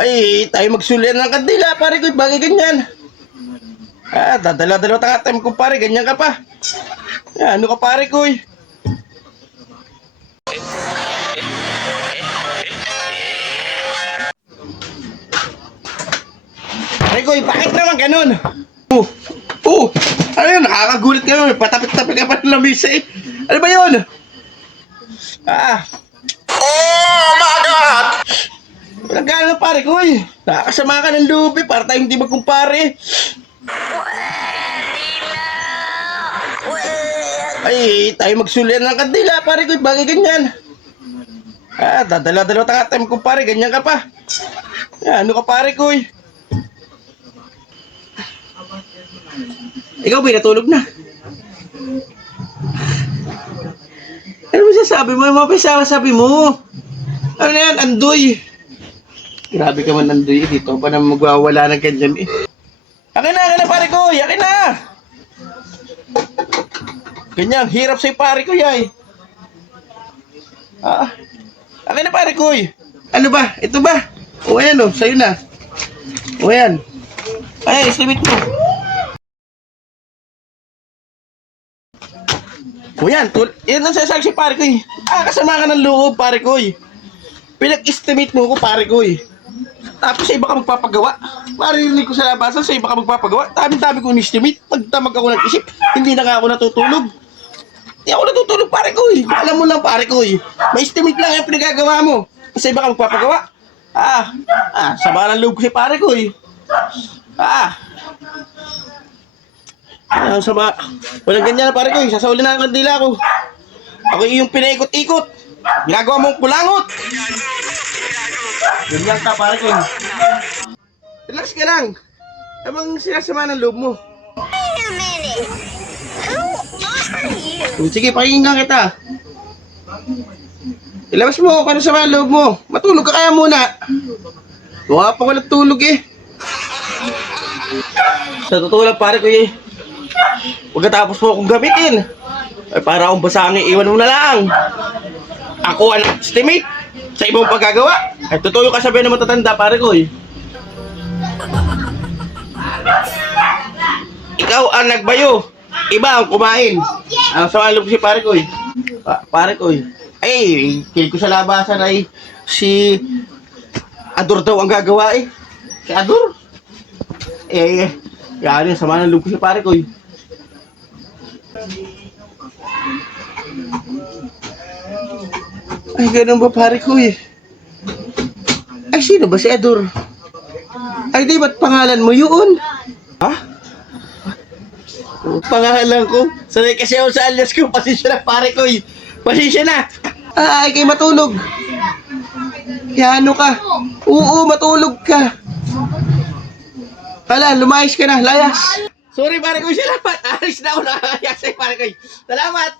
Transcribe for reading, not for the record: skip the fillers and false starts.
Ay, tayo magsulian ng kandila, pare ko, bagay ganyan. Dadala-dalawa tanga time ko, pare, ganyan ka pa. Ano ka, pare ko, eh. Pare ko, bakit naman ganun? Ano yun, nakakagulat ka naman, patapit-tapit ka pa ng lamisa, eh. Ano ba yun? Oh my God! Walang gana, pare ko, eh. Nakakasama ka ng loob, eh, para tayong hindi magkumpare. Ay, tayo magsulian ng kandila, pare ko, bagay ganyan. Dadala-dalawa tanga time ko, pare, ganyan ka pa. Ano ka, pare ko, eh. Ikaw ba, natulog na? Ano mo sasabi mo? Ano mo sabi mo? Ano na yan, Andoy? Grabe ka man, Andoy. Dito pa na magwawala ng ganyan, eh. Akin na, pare ko, akin na! Ganyan, hirap sa'yo, pare ko, yay. Akin na, pare ko, eh. Ano ba? Ito ba? O, ayan, o, sa'yo na. O, ayan. Ay, islimit mo. O yan, yan ang sasabi si pare ko, eh. Kasama ka ng loob, pare ko, eh. Pinag-estimate mo ko, pare ko, eh. Tapos sa iba ka magpapagawa. Marinig ko sa labasan, sa iba ka magpapagawa. Dami-dami ko in-estimate. Pagdamag ako nag-isip, hindi na nga ako natutulog. Hindi ako natutulog, pare ko, eh. Alam mo lang, pare ko, eh. May estimate lang yung pinagagawa mo. Sa iba ka magpapagawa. Sama ng loob ko si pare ko, eh. Sama. Walang ganyan na, pare ko, eh. Sasaulin na ang kandila ko. Ako yung pinaikot-ikot. Ginagawa mong kulangot. Ganyan ka, pare ko. Relax ka lang. Habang sinasama ng loob mo. Wait a minute. Who are you? Sige, pakinggan kita. Ilabas mo kung ano sama ng loob mo. Matulog ka kaya muna. Wala pa ko nagtulog, eh. Sa totoo lang, pare ko, eh. Pagkatapos mo akong gamitin, ay para akong basangin, iwan mo na lang. Ako ang estimate sa ibang paggagawa. Ay totoo yung kasabihan ng matatanda, pare ko, eh. Ikaw ang nagbayo, iba ang kumain. Ang sama loob si pare ko, eh. Pare ko, eh. Ay, kilig ko sa labasan ay si Ador daw ang gagawa, eh. Si Ador. Yan yung sama ng loob ko si pare ko, eh. Ay, ganun ba, pare ko, eh? Ay, sino ba si Ador? Ay, di ba't pangalan mo yun? Pangalan ko? Sanay kasi ako sa alias ko. Pasensya na, pare ko, eh. Pasensya na. Ay, kayo matulog. Kaya ano ka? Oo, matulog ka. Hala, lumayas ka na, layas. Sorry, pare ko, salamat. Alis na ako, nakakayas sa'yo, pare ko. Salamat.